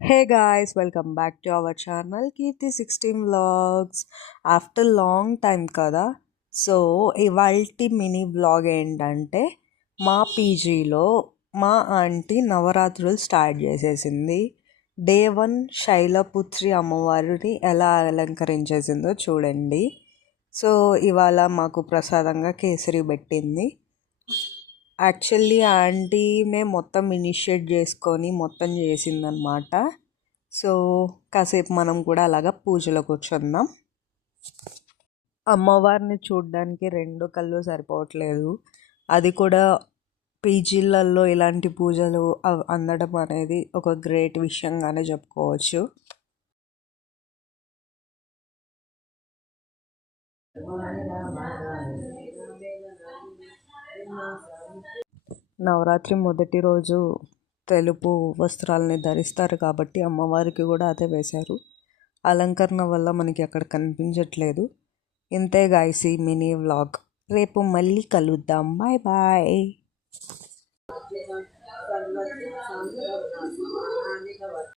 Hey guys, welcome back to our channel Kirti 16 Vlogs. After long time కదా so ఇవాల్టి mini vlog ఏంటంటే మా పీజీలో మా ఆంటీ నవరాత్రులు స్టార్ట్ చేసేసింది. డే 1 శైలపుత్రి అమ్మవారిని ఎలా అలంకరించేసిందో చూడండి. సో ఇవాళ మాకు ప్రసాదంగా కేసరి పెట్టింది. యాక్చువల్లీ ఆంటీనే మొత్తం ఇనిషియేట్ చేసుకొని మొత్తం చేసిందనమాట. సో కాసేపు మనం కూడా అలాగా పూజలో కూర్చుందాం. అమ్మవారిని చూడడానికి 2 కళ్ళు సరిపోవట్లేదు. అది కూడా పీజీలలో ఇలాంటి పూజలు అందడం అనేది ఒక గ్రేట్ విషయంగానే చెప్పుకోవచ్చు. నవరాత్రి మొదటి రోజు తెలుపు వస్త్రాలని ధరిస్తారు కాబట్టి అమ్మవారికి కూడా అదే వేశారు. అలంకరణ వల్ల మనకి అక్కడ కనిపించట్లేదు. ఇంతే గాయ్స్ ఈ మినీ వ్లాగ్. రేపు మళ్ళీ కలుద్దాం. Bye bye.